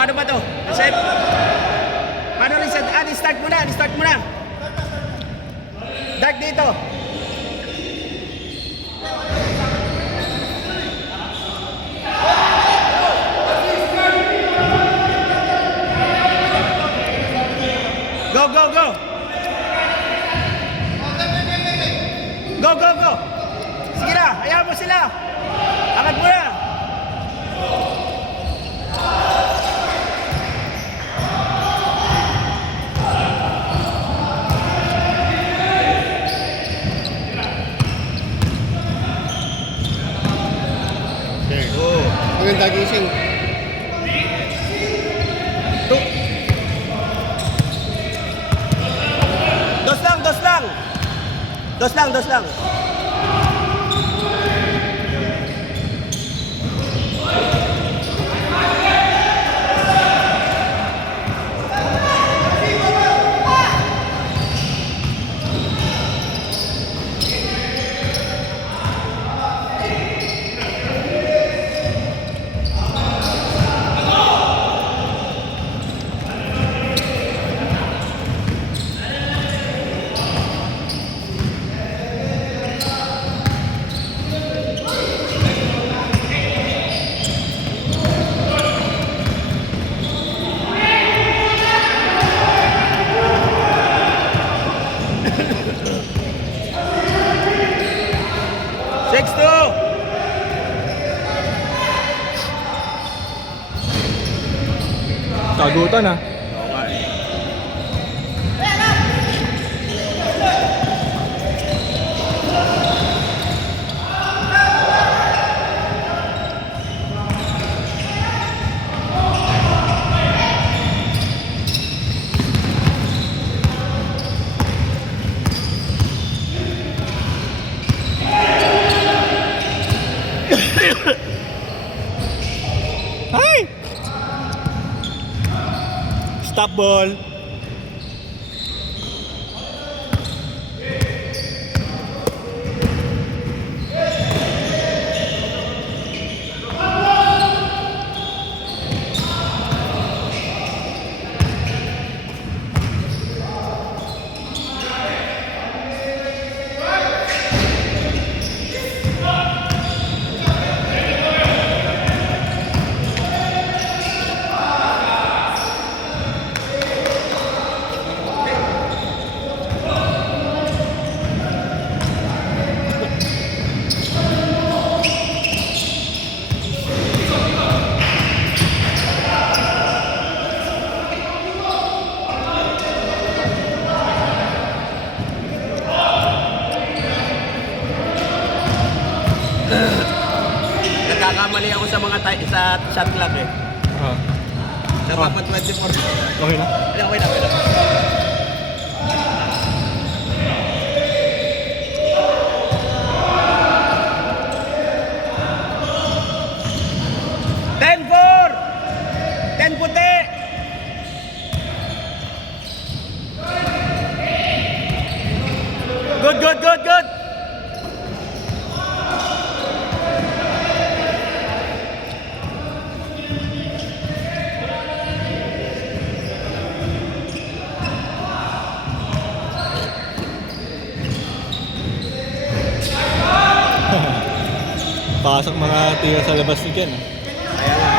paano ba to? Reset? Paano reset? Start mo na, start mo na. Dark dito. Go, go, go. Go, go, go. Sige na, hayaan mo sila. Angat mo na. Maganda gising. Dos lang, dos lang. Dos lang, dos lang. Sagutan ah. Oo nga eh. Hi! Stop ball. Nagkakamali ako sa mga sa shot clock eh. Ah. Sa Oh. dapat 24. Okay na? Okay na, okay na. Ten puti. Good, good, good, good. Pasok mga tira sa labas ni Ken. Kaya nga.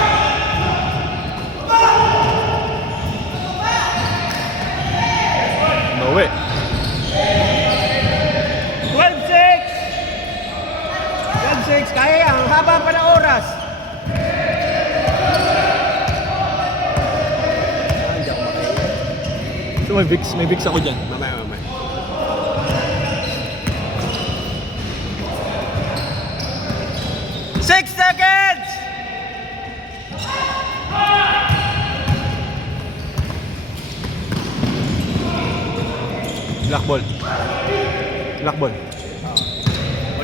No way. 12-6. 12-6. Kaya yan. Ang haba pa ng oras. So may Vicks ako dyan. Mamaya, mamaya. Six seconds! Black ball. Black ball.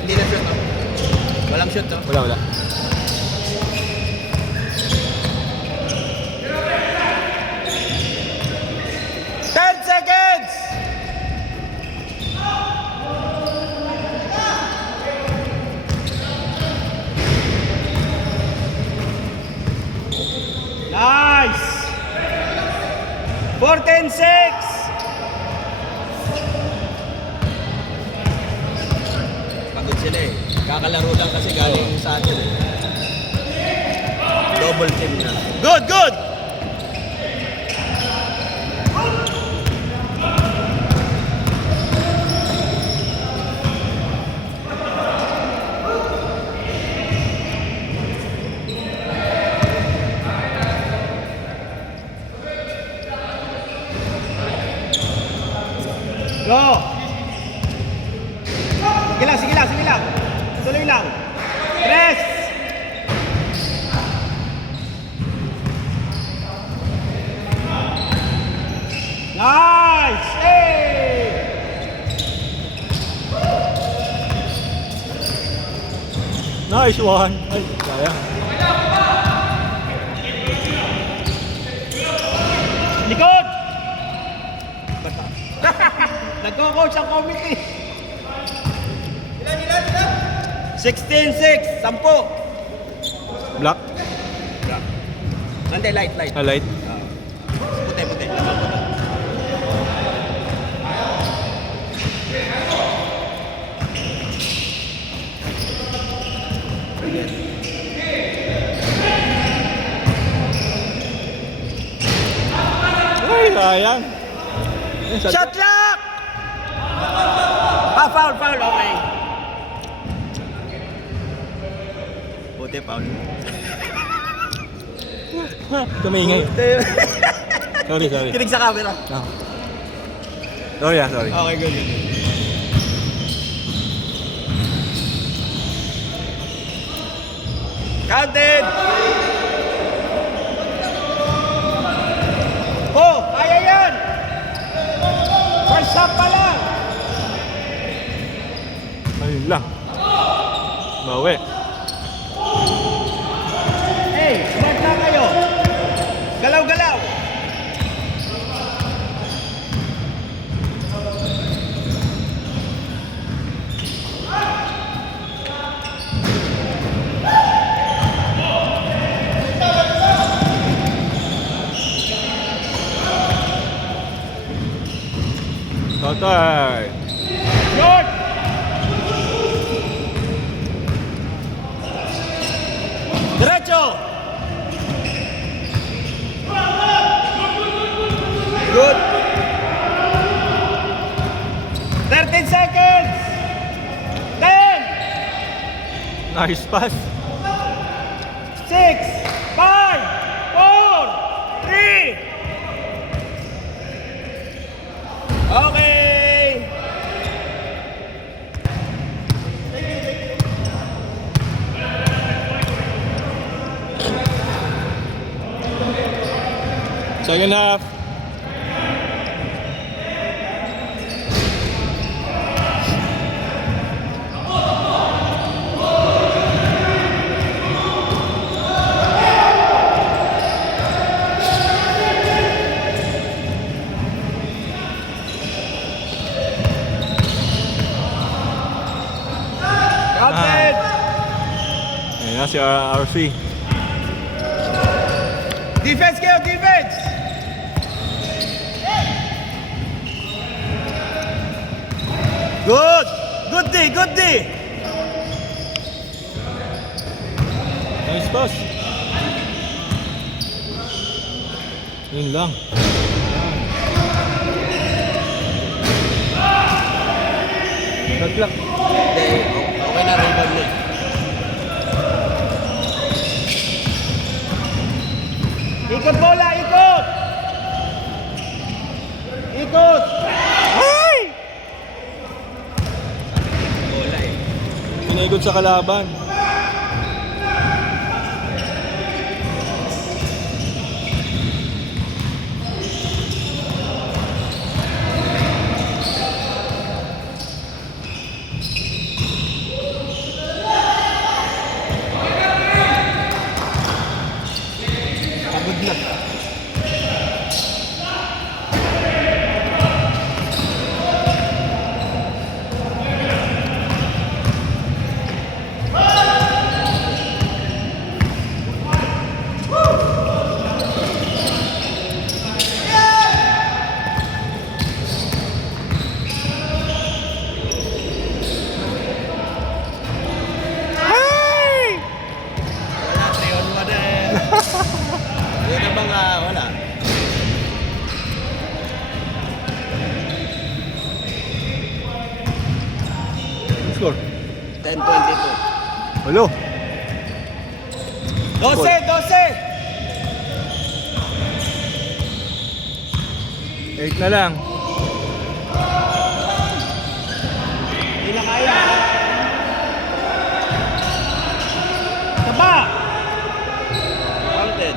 Hindi na shoot, oh. Walang shoot, oh. Wala, wala. Nice! 14-6. Pagod sila eh. Kakalaro lang kasi galing sa atin eh. Double team na. Good, good. Go! Sige lang, sige lang, sige lang. Tuloy lang. Press! Nice! Hey! Nice one. Ay, sayang. Likod! Nagko-coach ang committee. 16-6, 10. Black. Hindi, light. Light. Puti. Ay, sayang. Shot lock! Ah, foul, okay. Puti, Paul. Tumingay. Sorry. Kinig sa camera. Ah. Sorry. Okay, good. Counted! Oh, kaya yan! First half pa lang! Ayun lang. Bawi. Hey, smart na kayo! Galaw-galaw! Totoy. Short! Diretso! Good! 13 seconds! 10! Nice pass. 6, 5, 4, 3. Okay. Second half. Counted. Ayan na si RC. Defense kayo, defense. Good. Good D. Nice pass. Yun lang. Nag-block. Hindi, okay na rebound na. Ikot bola, ikot. Ikot. Ay! Bola eh. Pinaikot sa kalaban. Pagod na. Ulo. 12, 12. 8 na lang. Hindi na kaya. Saba. Counted.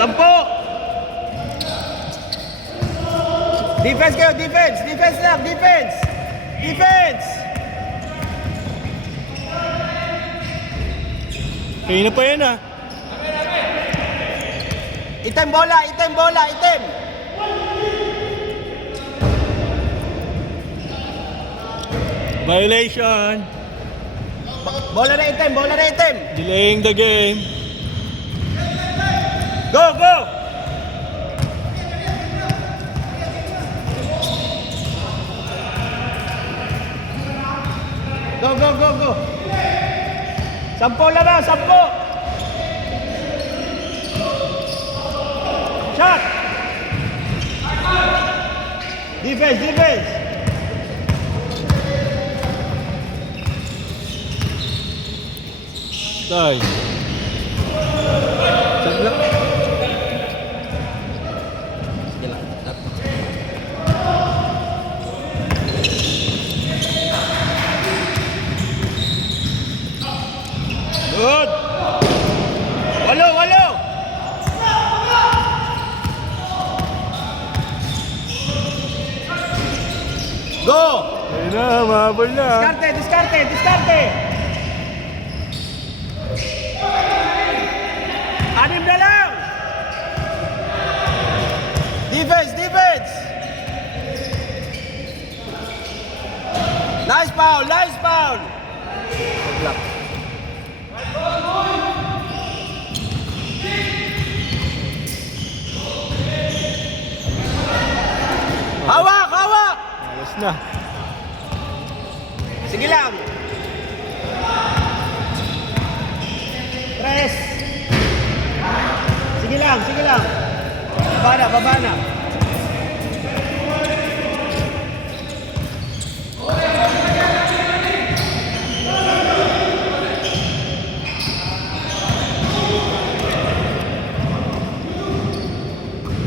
10. Defense kayo, defense. Defense lang, defense. Defense. Kaya na pa yan ah. Item bola, item bola, item. Violation. Bola na item, bola na item. Delaying the game. Go, go. Go, go, go, go. 10 lang na, 10. Shot. Defense, defense. Tay. Sagla. Sige lang. Good. 8. Go. Ayun na, mahabol na. Diskarte, diskarte, diskarte. 6 na lang. Defense, defense. Nice foul, nice foul. Block. Hawak, hawak. Alas na. Sige lang. 3. Sige lang, sige lang. Baba na, baba na.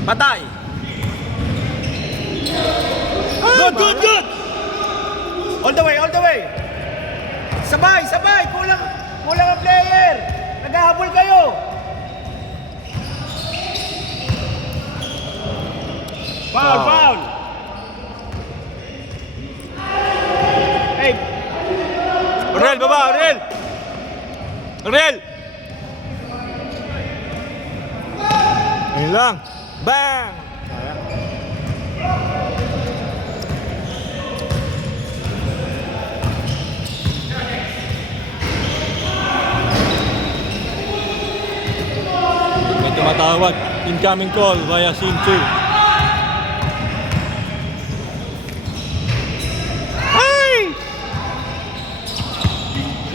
Patay. Good, good, good. All the way, all the way. Sabay, sabay. Kulang ang player. Naghahabol kayo. Foul, foul. Hey. Orel, baba, Orel! Orel! Ayun lang. Bang! May tumatawag. Incoming call via SIM 2.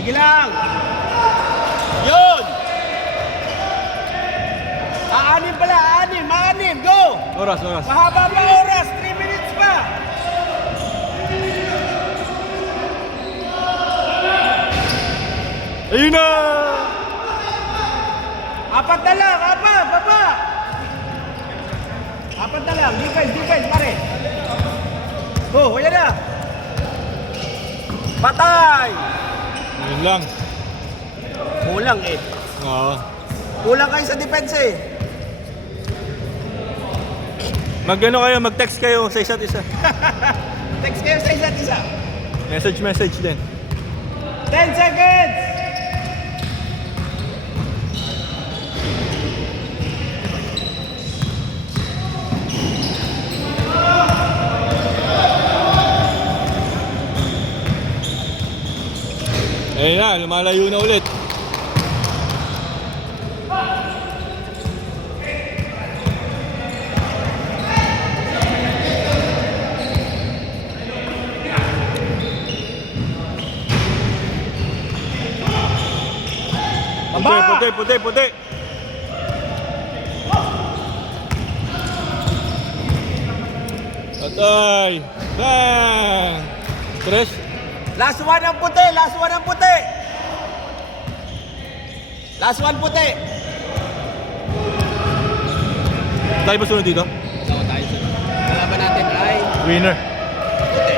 Sige lang. Yun. Aanim pala, aanim. Go. Oras, oras. Mahaba pa oras. 3 minutes pa. Ayun na! 4 na lang. 4. Baba. 4 na lang. Defense, defense, pare. Go, ayan na. Patay. Ayun lang. Kulang eh. Oo. Kulang kayo sa defense eh. Mag-ano kayo, mag-text kayo sa isa't isa. Text kayo sa isa't isa. Message din. 10 seconds. Ayun na, lumalayo na ulit. Baba! Puti. Patay! Bang! Tres? Last one ang puti, last one ang puti. Last one puti. Tayo ba sunod dito? So tayo sa kalaban natin ay Winner. puti.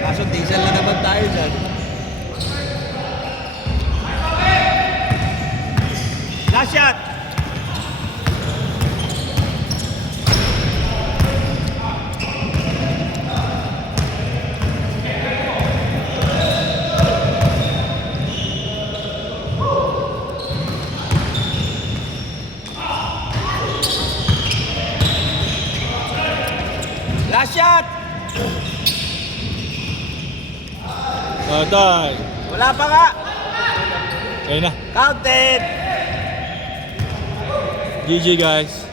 Kaso diesel na naman tayo dyan. Last shot. Last shot. Tay. Wala pa nga. Ayun na. Counted. GG guys.